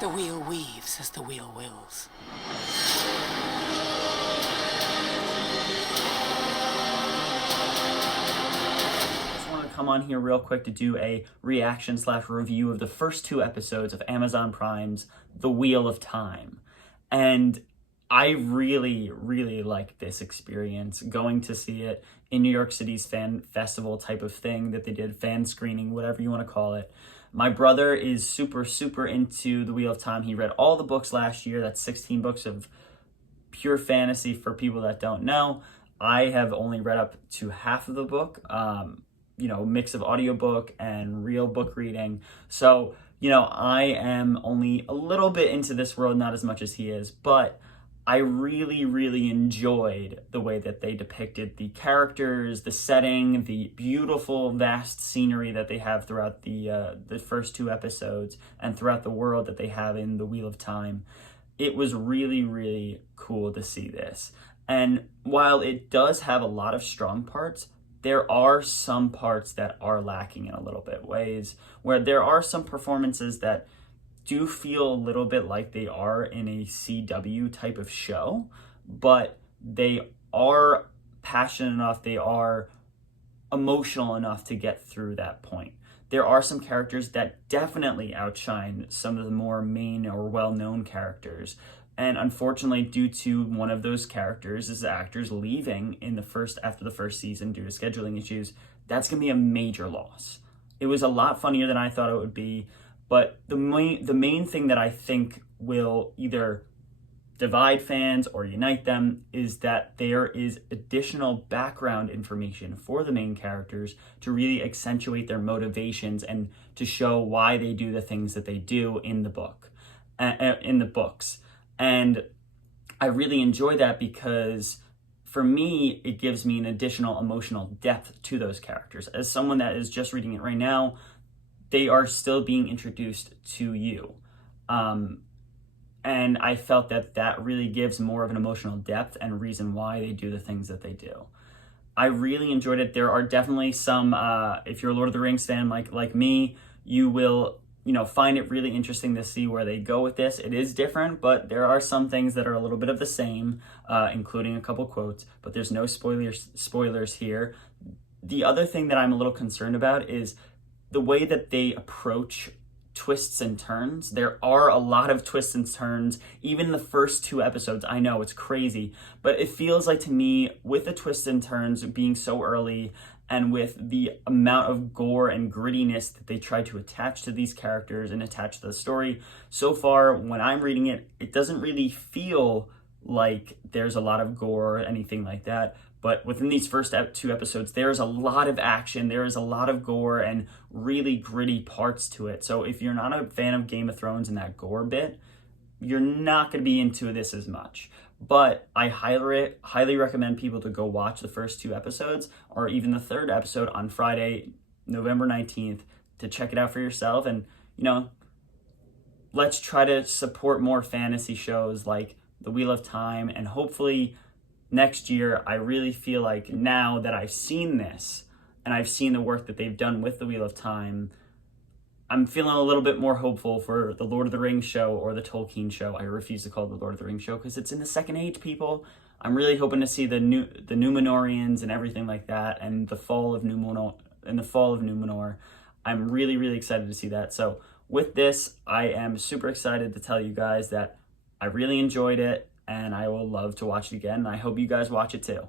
The wheel weaves as the wheel wills. Just wanted to come on here real quick to do a reaction slash review of the first two episodes of Amazon Prime's The Wheel of Time. And I really, really liked this experience, going to see it in New York City's fan festival type of thing that they did, fan screening, whatever you want to call it. My brother is super, super into The Wheel of Time. He read all the books last year. That's 16 books of pure fantasy for people that don't know. I have only read up to half of the book, mix of audiobook and real book reading. So, I am only a little bit into this world, not as much as he is, but I really, really enjoyed the way that they depicted the characters, the setting, the beautiful, vast scenery that they have throughout the first two episodes and throughout the world that they have in The Wheel of Time. It was really, really cool to see this. And while it does have a lot of strong parts, there are some parts that are lacking in a little bit ways, where there are some performances that do feel a little bit like they are in a CW type of show, but they are passionate enough, they are emotional enough to get through that point. There are some characters that definitely outshine some of the more main or well-known characters. And unfortunately, due to one of those characters' actors leaving after the first season due to scheduling issues, that's going to be a major loss. It was a lot funnier than I thought it would be, but the main thing that I think will either divide fans or unite them is that there is additional background information for the main characters to really accentuate their motivations and to show why they do the things that they do in the books. And I really enjoy that because for me, it gives me an additional emotional depth to those characters. As someone that is just reading it right now, they are still being introduced to you. And I felt that really gives more of an emotional depth and reason why they do the things that they do. I really enjoyed it. There are definitely some, if you're a Lord of the Rings fan like me, you will find it really interesting to see where they go with this. It is different, but there are some things that are a little bit of the same, including a couple quotes, but there's no spoilers here. The other thing that I'm a little concerned about is the way that they approach twists and turns. There are a lot of twists and turns, even in the first two episodes. I know it's crazy, but it feels like to me, with the twists and turns being so early and with the amount of gore and grittiness that they try to attach to these characters and attach to the story, so far when I'm reading it, it doesn't really feel like there's a lot of gore or anything like that. But within these first two episodes, there's a lot of action, there is a lot of gore and really gritty parts to it. So if you're not a fan of Game of Thrones and that gore bit, you're not going to be into this as much. But I highly recommend people to go watch the first two episodes or even the third episode on Friday, November 19th, to check it out for yourself. And, let's try to support more fantasy shows like The Wheel of Time, and hopefully next year, I really feel like now that I've seen this and I've seen the work that they've done with The Wheel of Time, I'm feeling a little bit more hopeful for the Lord of the Rings show or the Tolkien show. I refuse to call it the Lord of the Rings show because it's in the Second Age, people. I'm really hoping to see the Númenóreans and everything like that, and the fall of Númenor. I'm really, really excited to see that. So with this, I am super excited to tell you guys that I really enjoyed it, and I will love to watch it again. And I hope you guys watch it too.